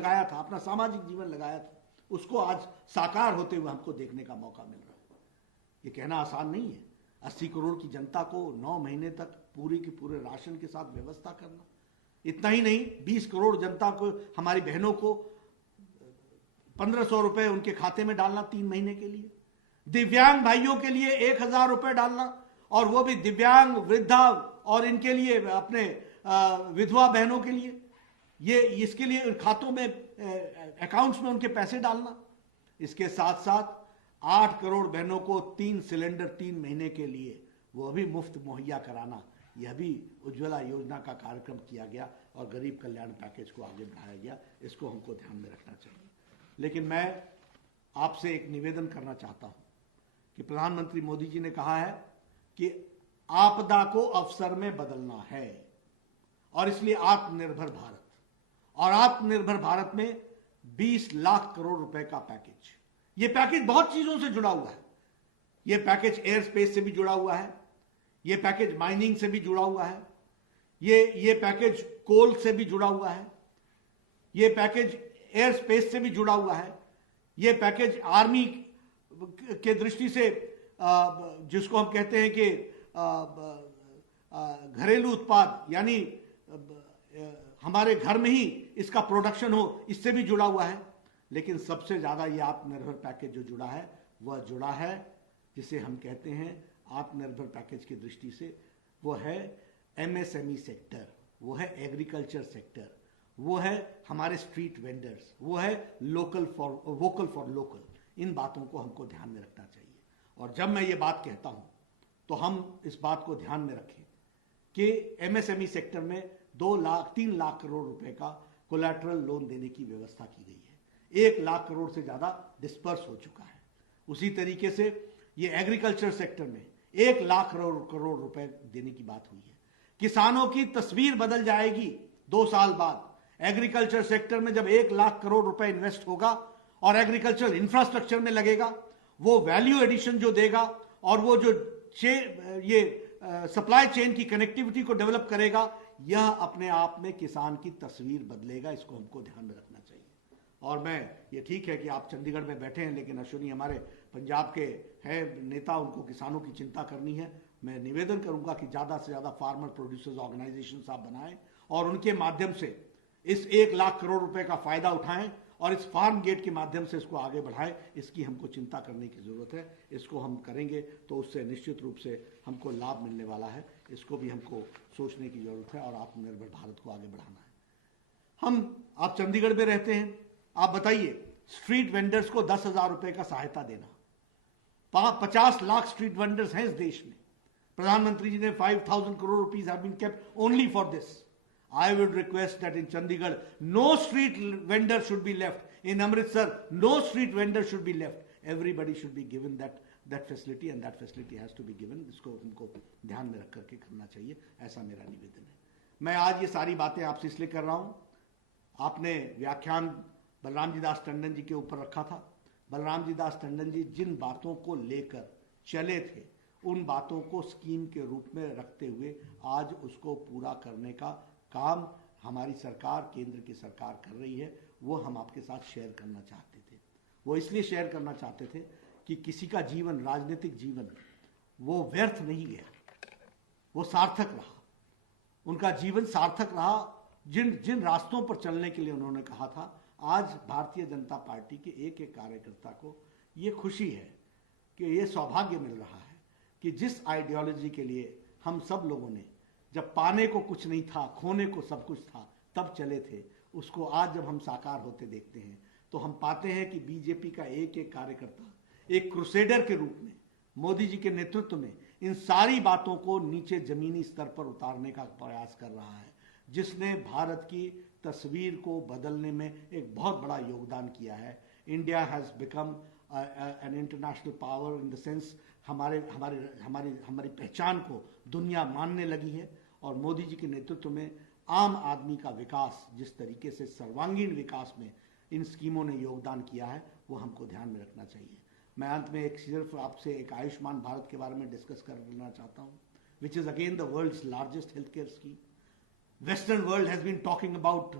लगाया था, अपना सामाजिक जीवन लगाया था, उसको आज साकार होते हुए हमको देखने का मौका मिल रहा है। ये कहना आसान नहीं है। 80 करोड़ की जनता को 9 महीने तक पूरी के पूरे राशन के साथ व्यवस्था करना, इतना ही नहीं 20 करोड़ जनता को, हमारी बहनों को 1500 रुपए उनके खाते में डालना 3 महीने के लिए, दिव्यांग भाइयों के लिए 1000 रुपए डालना, और वो भी दिव्यांग, वृद्धा और इनके लिए अपने विधवा बहनों के लिए, ये इसके लिए खातों में, अकाउंट्स में उनके पैसे डालना। इसके साथ साथ 8 करोड़ बहनों को 3 सिलेंडर 3 महीने के लिए वो भी मुफ्त मुहैया कराना, यह भी उज्ज्वला योजना का कार्यक्रम किया गया और गरीब कल्याण पैकेज को आगे बढ़ाया गया। इसको हमको ध्यान में रखना चाहिए। लेकिन मैं आपसे एक निवेदन करना चाहता हूं कि प्रधानमंत्री मोदी जी ने कहा है कि आपदा को अवसर में बदलना है, और इसलिए आत्मनिर्भर भारत, और आत्मनिर्भर भारत में 20 लाख करोड़ रुपए का पैकेज। यह पैकेज बहुत चीजों से जुड़ा हुआ है। यह पैकेज एयर स्पेस से भी जुड़ा हुआ है, यह पैकेज माइनिंग से भी जुड़ा हुआ है, ये पैकेज कोल से भी जुड़ा हुआ है, यह पैकेज एयर स्पेस से भी जुड़ा हुआ है, यह पैकेज आर्मी के दृष्टि से, जिसको हम कहते हैं कि घरेलू उत्पाद, यानी हमारे घर में ही इसका प्रोडक्शन हो, इससे भी जुड़ा हुआ है। लेकिन सबसे ज्यादा यह आत्मनिर्भर पैकेज जो जुड़ा है, वह जुड़ा है जिसे हम कहते हैं आत्मनिर्भर पैकेज की दृष्टि से, वो है एमएसएमई सेक्टर, वो है एग्रीकल्चर सेक्टर, वो है हमारे स्ट्रीट वेंडर्स, वो है वोकल फॉर लोकल। इन बातों को हमको ध्यान में रखना चाहिए। और जब मैं ये बात कहता हूं तो हम इस बात को ध्यान में रखें कि एमएसएमई सेक्टर में 3 लाख करोड़ रुपए का कोलैटरल लोन देने की व्यवस्था की गई है। 1 लाख करोड़ से ज्यादा डिस्पर्स हो चुका है। उसी तरीके से ये एग्रीकल्चर सेक्टर में 1 लाख करोड़ रुपए देने की बात हुई है। किसानों की तस्वीर बदल जाएगी 2 साल बाद। एग्रीकल्चर सेक्टर में जब 1 लाख करोड़ रुपए इन्वेस्ट होगा और एग्रीकल्चर इंफ्रास्ट्रक्चर में लगेगा, वो वैल्यू एडिशन जो देगा और वो जो सप्लाई चेन की कनेक्टिविटी को डेवलप करेगा, यह अपने आप में किसान की तस्वीर बदलेगा। इसको हमको ध्यान में रखना चाहिए। और मैं, ये ठीक है कि आप चंडीगढ़ में बैठे हैं, लेकिन अश्विनी हमारे पंजाब के हैं नेता, उनको किसानों की चिंता करनी है। मैं निवेदन करूंगा कि ज्यादा से ज्यादा फार्मर प्रोड्यूसर्स ऑर्गेनाइजेशन आप बनाएं और उनके माध्यम से इस 1 लाख करोड़ रुपए का फायदा उठाएं और इस फार्म गेट के माध्यम से इसको आगे बढ़ाएं। इसकी हमको चिंता करने की जरूरत है। इसको हम करेंगे तो उससे निश्चित रूप से हमको लाभ मिलने वाला है। इसको भी हमको सोचने की जरूरत है और आत्मनिर्भर भारत को आगे बढ़ाना है। आप चंडीगढ़ में रहते हैं, आप बताइए, स्ट्रीट वेंडर्स को 10,000 रुपए का सहायता देना, 50 लाख स्ट्रीट वेंडर्स हैं इस देश में। प्रधानमंत्री जी ने 5,000 crore rupees have been kept only for this. I would request that in Chandigarh, no street vendor should be left. In Amritsar, no street vendor should be left. Everybody should be given that facility, and that facility has to be given. इसको हमको ध्यान में रख करके करना चाहिए, ऐसा मेरा निवेदन है। मैं आज ये सारी बातें आपसे इसलिए कर रहा हूँ, आपने व्याख्यान बलराम जी दास टंडन जी के ऊपर रखा था। बलराम जी दास टंडन जी जिन बातों को लेकर चले थे, उन बातों को स्कीम के रूप में रखते हुए आज उसको पूरा करने का काम हमारी सरकार, केंद्र की सरकार कर रही है। वो हम आपके साथ शेयर करना चाहते थे। वो इसलिए शेयर करना चाहते थे कि किसी का जीवन, राजनीतिक जीवन, वो व्यर्थ नहीं गया, वो सार्थक रहा। उनका जीवन सार्थक रहा। जिन रास्तों पर चलने के लिए उन्होंने कहा था, आज भारतीय जनता पार्टी के एक एक कार्यकर्ता को ये खुशी है कि ये सौभाग्य मिल रहा है कि जिस आइडियोलॉजी के लिए हम सब लोगों ने, जब पाने को कुछ नहीं था, खोने को सब कुछ था, तब चले थे, उसको आज जब हम साकार होते देखते हैं तो हम पाते हैं कि बीजेपी का एक एक कार्यकर्ता एक क्रूसेडर के रूप में मोदी जी के नेतृत्व में इन सारी बातों को नीचे जमीनी स्तर पर उतारने का प्रयास कर रहा है, जिसने भारत की तस्वीर को बदलने में एक बहुत बड़ा योगदान किया है। India has become an international power in the sense, हमारी पहचान को दुनिया मानने लगी है। और मोदी जी के नेतृत्व में आम आदमी का विकास, जिस तरीके से सर्वांगीण विकास में इन स्कीमों ने योगदान किया है, वो हमको ध्यान में रखना चाहिए। मैं अंत में सिर्फ आपसे एक आयुष्मान भारत के बारे में डिस्कस करना चाहता हूँ, which is again the world's largest health care scheme. Western world has been talking about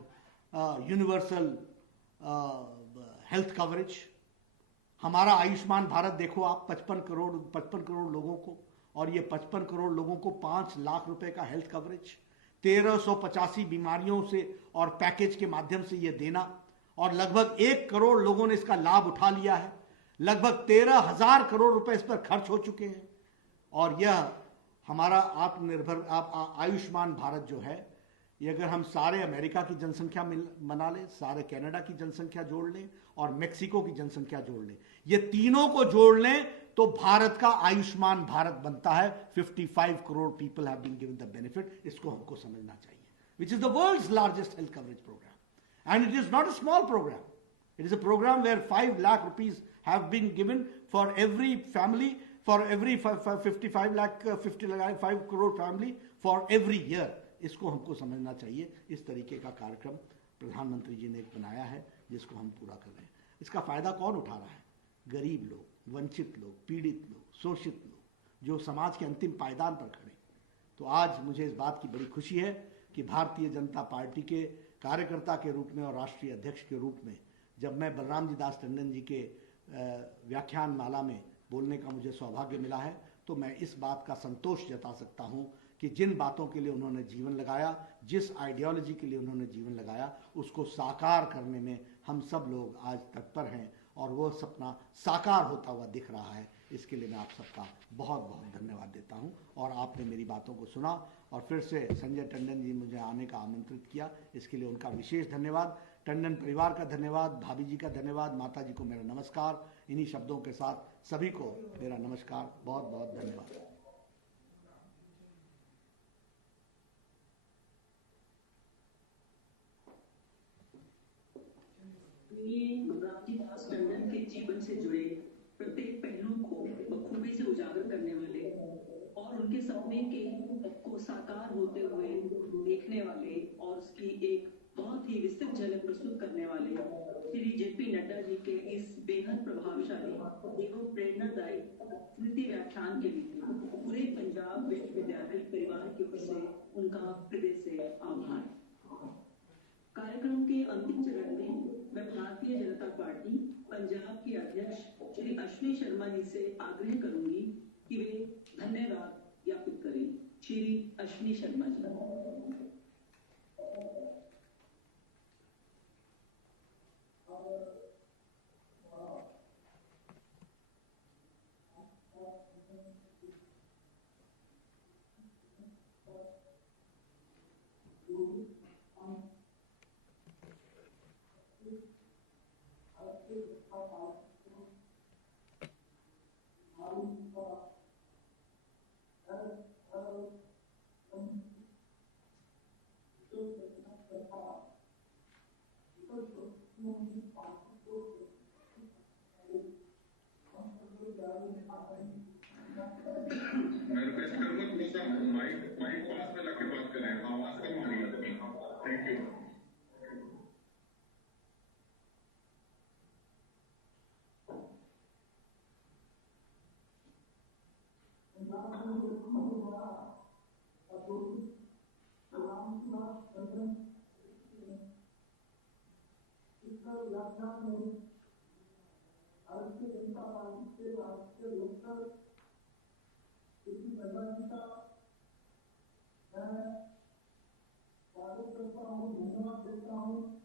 universal health coverage. हमारा आयुष्मान भारत देखो आप, 55 करोड़ लोगों को, और ये 55 करोड़ लोगों को 5 लाख रुपए का हेल्थ कवरेज, 1385 बीमारियों से और पैकेज के माध्यम से ये देना, और लगभग 1 करोड़ लोगों ने इसका लाभ उठा लिया है। लगभग 13,000 करोड़ रुपए इस पर खर्च हो चुके हैं। और यह हमारा आत्मनिर्भर आयुष्मान भारत जो है, ये अगर हम सारे अमेरिका की जनसंख्या बना लें, सारे कनाडा की जनसंख्या जोड़ लें और मेक्सिको की जनसंख्या जोड़ लें, ये तीनों को जोड़ लें तो भारत का आयुष्मान भारत बनता है। 55 crore people have been given the benefit. इसको हमको समझना चाहिए, which is the world's largest health coverage programme, and it is not a small programme. It is a program where 5 lakh rupees have been given for every family, for every 55 crore family for every year. इसको हमको समझना चाहिए। इस तरीके का कार्यक्रम प्रधानमंत्री जी ने एक बनाया है जिसको हम पूरा कर रहे हैं। इसका फायदा कौन उठा रहा है? गरीब लोग, वंचित लोग, पीड़ित लोग, शोषित लोग, जो समाज के अंतिम पायदान पर खड़े। तो आज मुझे इस बात की बड़ी खुशी है कि भारतीय जनता पार्टी के कार्यकर्ता के रूप में और राष्ट्रीय अध्यक्ष के रूप में जब मैं बलराम जी दास टंडन जी के व्याख्यान माला में बोलने का मुझे सौभाग्य मिला है, तो मैं इस बात का संतोष जता सकता हूं कि जिन बातों के लिए उन्होंने जीवन लगाया, जिस आइडियोलॉजी के लिए उन्होंने जीवन लगाया, उसको साकार करने में हम सब लोग आज तत्पर हैं, और वो सपना साकार होता हुआ दिख रहा है। इसके लिए मैं आप सबका बहुत बहुत धन्यवाद देता हूं। और आपने मेरी बातों को सुना, और फिर से संजय टंडन जी मुझे आने का आमंत्रित किया, इसके लिए उनका विशेष धन्यवाद। टंडन परिवार का धन्यवाद, भाभी जी का धन्यवाद, माता जी को मेरा नमस्कार। इन्हीं शब्दों के साथ सभी को मेरा नमस्कार, बहुत बहुत धन्यवाद। बलरामजी दास टंडन के जीवन से जुड़े प्रत्येक पहलू को बखूबी से उजागर करने वाले और उनके सपने को साकार होते हुए देखने वाले और उसकी एक बहुत ही विस्तृत झलक प्रस्तुत करने वाले श्री जेपी नड्डा जी के इस बेहद प्रभावशाली एवं प्रेरणादायी स्मृति व्याख्यान के लिए पूरे पंजाब विश्वविद्यालय परिवार की ओर से उनका हृदय से आभार। कार्यक्रम के अंतिम चरण में मैं भारतीय जनता पार्टी पंजाब के अध्यक्ष श्री अश्विनी शर्मा जी से आग्रह करूंगी कि वे धन्यवाद ज्ञापित करें। श्री अश्विनी शर्मा जी। मैं रिक्वेस्ट करूंगा थोड़ा सा माइक पास में लाके बात करें, आवाज कम आ रही है। Thank you. मैं स्वागत करता हूँ, धन्यवाद देता हूँ।